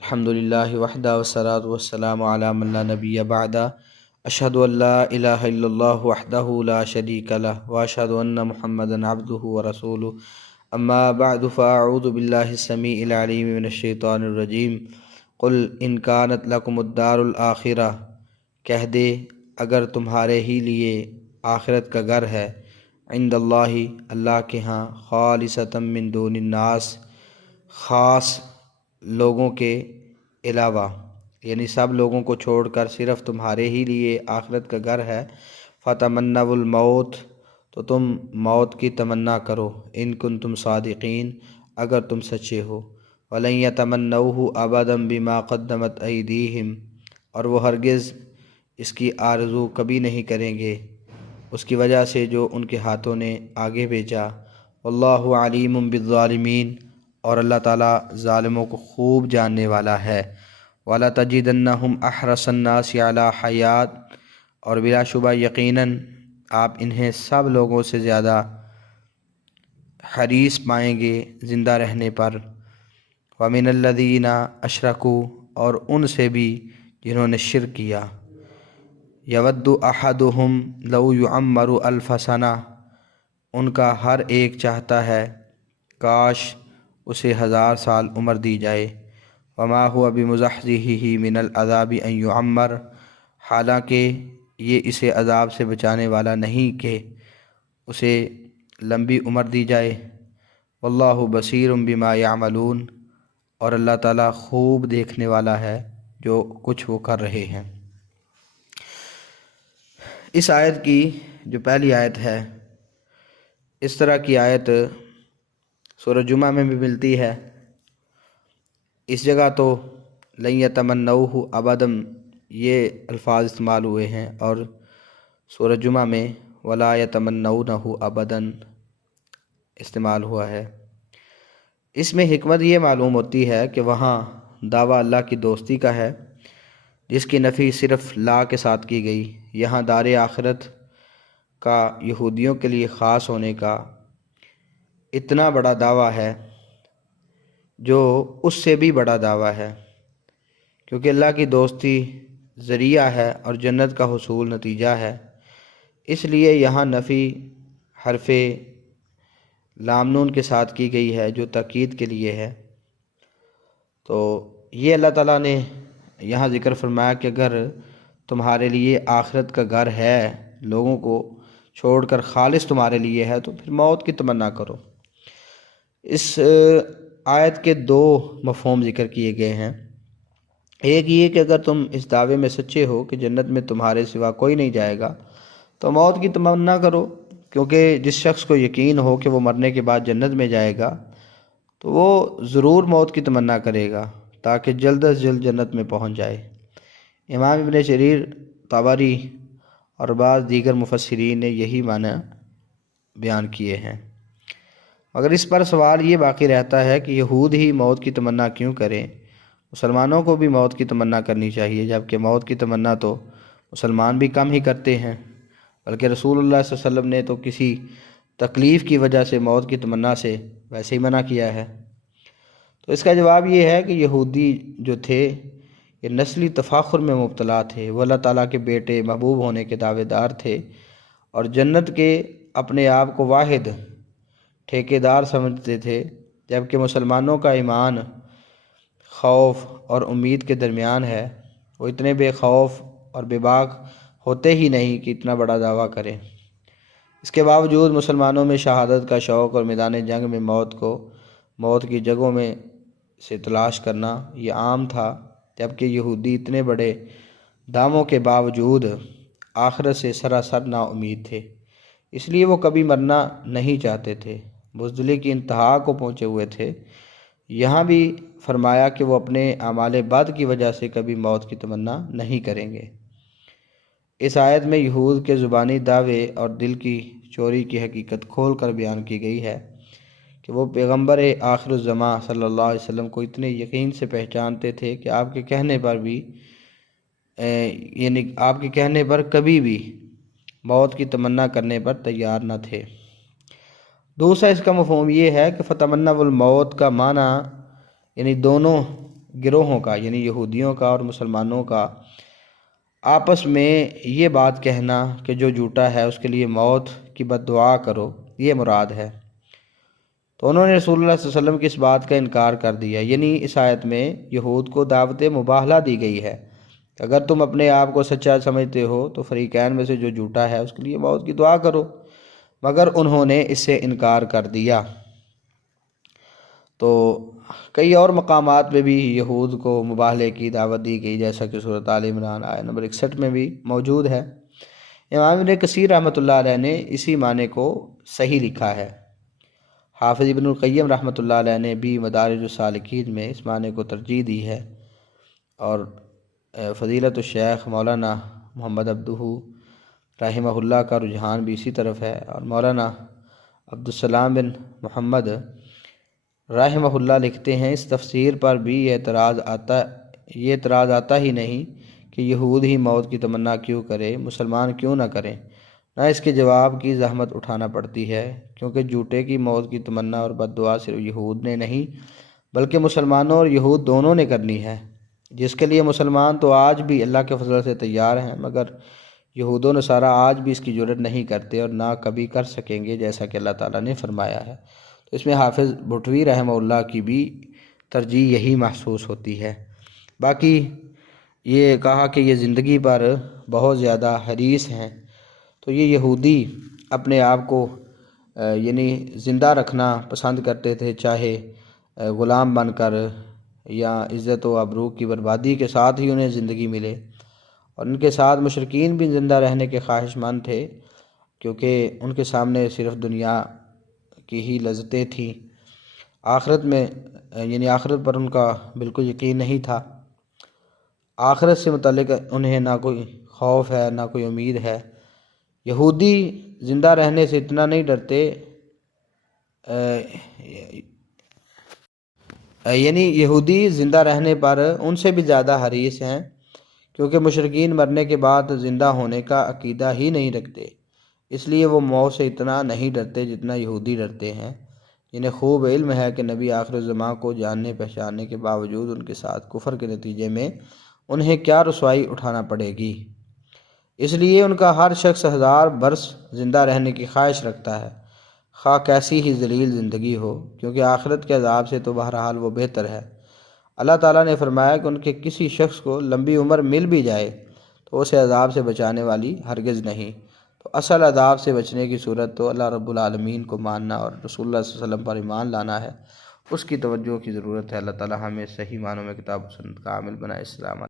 الحمد للہ وحدہ والصلاۃ والسلام علی من لا نبی بعدہ اشہد ان لا الہ الا اللہ وحدہ لا شریک لہ واشہد ان محمدا عبدہ ورسولہ اما بعد فاعوذ باللہ السمیع العلیم من الشیطان الرجیم قل ان کانت لکم الدار الآخرہ، کہہ دے اگر تمہارے ہی لیے آخرت کا گھر ہے، عند اللہ اللہ کے ہاں، خالصۃ من دون الناس خاص لوگوں کے علاوہ، یعنی سب لوگوں کو چھوڑ کر صرف تمہارے ہی لیے آخرت کا گھر ہے، فتمنوا الموت، تو تم موت کی تمنا کرو، ان کنتم صادقین، اگر تم سچے ہو، ولن یتمنوہ ابدا بما قدمت ایدیہم، اور وہ ہرگز اس کی آرزو کبھی نہیں کریں گے اس کی وجہ سے جو ان کے ہاتھوں نے آگے بھیجا، واللہ علیم بالظالمین، اور اللہ تعالیٰ ظالموں کو خوب جاننے والا ہے، وَلَتَجِدَنَّهُمْ أَحْرَصَ النَّاسِ عَلَى حَيَاتٍ، اور بلا شبہ یقیناً آپ انہیں سب لوگوں سے زیادہ حریص پائیں گے زندہ رہنے پر، وَمِنَ الَّذِينَ أَشْرَكُوا، اور ان سے بھی جنہوں نے شرک کیا، يَوَدُّ أَحَدُهُمْ لَوْ يُعَمَّرُ أَلْفَ سَنَةٍ، ان کا ہر ایک چاہتا ہے کاش اسے 1000 سال عمر دی جائے، وما هو بمزحزحه من العذاب ان يعمر، حالانکہ یہ اسے عذاب سے بچانے والا نہیں کہ اسے لمبی عمر دی جائے، واللہ بصیر بما يعملون، اور اللہ تعالیٰ خوب دیکھنے والا ہے جو کچھ وہ کر رہے ہیں۔ اس آیت کی جو پہلی آیت ہے، اس طرح کی آیت سورہ جمعہ میں بھی ملتی ہے۔ اس جگہ تو لن یتمنوہ ابدا یہ الفاظ استعمال ہوئے ہیں، اور سورہ جمعہ میں ولا یتمنونہ ابدا استعمال ہوا ہے۔ اس میں حکمت یہ معلوم ہوتی ہے کہ وہاں دعویٰ اللہ کی دوستی کا ہے، جس کی نفی صرف لا کے ساتھ کی گئی، یہاں دار آخرت کا یہودیوں کے لیے خاص ہونے کا اتنا بڑا دعویٰ ہے جو اس سے بھی بڑا دعویٰ ہے، کیونکہ اللہ کی دوستی ذریعہ ہے اور جنت کا حصول نتیجہ ہے، اس لیے یہاں نفی حرف لام نون کے ساتھ کی گئی ہے جو تاکید کے لیے ہے۔ تو یہ اللہ تعالیٰ نے یہاں ذکر فرمایا کہ اگر تمہارے لیے آخرت کا گھر ہے، لوگوں کو چھوڑ کر خالص تمہارے لیے ہے، تو پھر موت کی تمنا کرو۔ اس آیت کے 2 مفہوم ذکر کیے گئے ہیں۔ ایک یہ کہ اگر تم اس دعوے میں سچے ہو کہ جنت میں تمہارے سوا کوئی نہیں جائے گا تو موت کی تمنا کرو، کیونکہ جس شخص کو یقین ہو کہ وہ مرنے کے بعد جنت میں جائے گا تو وہ ضرور موت کی تمنا کرے گا تاکہ جلد از جلد جنت میں پہنچ جائے۔ امام ابن جریر طبری اور بعض دیگر مفسرین نے یہی معنی بیان کیے ہیں، مگر اس پر سوال یہ باقی رہتا ہے کہ یہود ہی موت کی تمنا کیوں کریں؟ مسلمانوں کو بھی موت کی تمنا کرنی چاہیے، جبکہ موت کی تمنا تو مسلمان بھی کم ہی کرتے ہیں، بلکہ رسول اللہ صلی اللہ علیہ وسلم نے تو کسی تکلیف کی وجہ سے موت کی تمنا سے ویسے ہی منع کیا ہے۔ تو اس کا جواب یہ ہے کہ یہودی جو تھے یہ نسلی تفاخر میں مبتلا تھے، وہ اللہ تعالیٰ کے بیٹے محبوب ہونے کے دعوے دار تھے، اور جنت کے اپنے آپ کو واحد ٹھیکیدار سمجھتے تھے، جبکہ مسلمانوں کا ایمان خوف اور امید کے درمیان ہے۔ وہ اتنے بے خوف اور بے باک ہوتے ہی نہیں کہ اتنا بڑا دعویٰ کریں۔ اس کے باوجود مسلمانوں میں شہادت کا شوق اور میدان جنگ میں موت کی جگہوں میں سے تلاش کرنا یہ عام تھا، جبکہ یہودی اتنے بڑے دعووں کے باوجود آخرت سے سراسر نا امید تھے، اس لیے وہ کبھی مرنا نہیں چاہتے تھے، بزدلی کی انتہا کو پہنچے ہوئے تھے۔ یہاں بھی فرمایا کہ وہ اپنے اعمال بد کی وجہ سے کبھی موت کی تمنا نہیں کریں گے۔ اس آیت میں یہود کے زبانی دعوے اور دل کی چوری کی حقیقت کھول کر بیان کی گئی ہے کہ وہ پیغمبر آخر الزماں صلی اللہ علیہ وسلم کو اتنے یقین سے پہچانتے تھے کہ آپ کے کہنے پر کبھی بھی موت کی تمنا کرنے پر تیار نہ تھے۔ دوسرا اس کا مفہوم یہ ہے کہ فتمنوا الموت کا معنی یعنی دونوں گروہوں کا یعنی یہودیوں کا اور مسلمانوں کا آپس میں یہ بات کہنا کہ جو جھوٹا ہے اس کے لیے موت کی بد دعا کرو، یہ مراد ہے۔ تو انہوں نے رسول اللہ صلی اللہ علیہ وسلم کی اس بات کا انکار کر دیا، یعنی اس آیت میں یہود کو دعوت مباہلہ دی گئی ہے۔ اگر تم اپنے آپ کو سچا سمجھتے ہو تو فریقین میں سے جو جھوٹا ہے اس کے لیے موت کی دعا کرو، مگر انہوں نے اس سے انکار کر دیا۔ تو کئی اور مقامات پہ بھی یہود کو مباہلے کی دعوت دی گئی، جیسا کہ سورۃ آل عمران آیت نمبر 61 میں بھی موجود ہے۔ امام ابن کثیر رحمۃ اللہ علیہ نے اسی معنی کو صحیح لکھا ہے۔ حافظ ابن القیم رحمۃ اللہ علیہ نے بھی مدارج السالکین میں اس معنی کو ترجیح دی ہے، اور فضیلت الشیخ مولانا محمد عبدہ رحمہ اللہ کا رجحان بھی اسی طرف ہے، اور مولانا عبدالسلام بن محمد رحمہ اللہ لکھتے ہیں اس تفسیر پر بھی یہ اعتراض آتا ہی نہیں کہ یہود ہی موت کی تمنا کیوں کرے، مسلمان کیوں نہ کریں، نہ اس کے جواب کی زحمت اٹھانا پڑتی ہے، کیونکہ جھوٹے کی موت کی تمنا اور بد دعا صرف یہود نے نہیں بلکہ مسلمانوں اور یہود دونوں نے کرنی ہے، جس کے لیے مسلمان تو آج بھی اللہ کے فضل سے تیار ہیں، مگر یہود و نصارہ آج بھی اس کی جرات نہیں کرتے اور نہ کبھی کر سکیں گے، جیسا کہ اللہ تعالیٰ نے فرمایا ہے۔ تو اس میں حافظ بھٹوی رحمہ اللہ کی بھی ترجیح یہی محسوس ہوتی ہے۔ باقی یہ کہا کہ یہ زندگی پر بہت زیادہ حریص ہیں، تو یہ یہودی اپنے آپ کو یعنی زندہ رکھنا پسند کرتے تھے، چاہے غلام بن کر یا عزت و ابرو کی بربادی کے ساتھ ہی انہیں زندگی ملے، اور ان کے ساتھ مشرکین بھی زندہ رہنے کے خواہش مند تھے، کیونکہ ان کے سامنے صرف دنیا کی ہی لذتیں تھیں، آخرت میں یعنی آخرت پر ان کا بالکل یقین نہیں تھا، آخرت سے متعلق انہیں نہ کوئی خوف ہے نہ کوئی امید ہے۔ یہودی زندہ رہنے سے اتنا نہیں ڈرتے، یعنی یہودی زندہ رہنے پر ان سے بھی زیادہ حریص ہیں، کیونکہ مشرکین مرنے کے بعد زندہ ہونے کا عقیدہ ہی نہیں رکھتے، اس لیے وہ موت سے اتنا نہیں ڈرتے جتنا یہودی ڈرتے ہیں، جنہیں خوب علم ہے کہ نبی آخر الزماں کو جاننے پہچاننے کے باوجود ان کے ساتھ کفر کے نتیجے میں انہیں کیا رسوائی اٹھانا پڑے گی، اس لیے ان کا ہر شخص 1000 برس زندہ رہنے کی خواہش رکھتا ہے، خواہ کیسی ہی ذلیل زندگی ہو، کیونکہ آخرت کے عذاب سے تو بہرحال وہ بہتر ہے۔ اللہ تعالیٰ نے فرمایا کہ ان کے کسی شخص کو لمبی عمر مل بھی جائے تو اسے عذاب سے بچانے والی ہرگز نہیں۔ تو اصل عذاب سے بچنے کی صورت تو اللہ رب العالمین کو ماننا اور رسول اللہ صلی اللہ علیہ وسلم پر ایمان لانا ہے، اس کی توجہ کی ضرورت ہے۔ اللہ تعالیٰ ہمیں صحیح معنوں میں کتاب و سنت کا عامل بنائے۔ السلام علیکم۔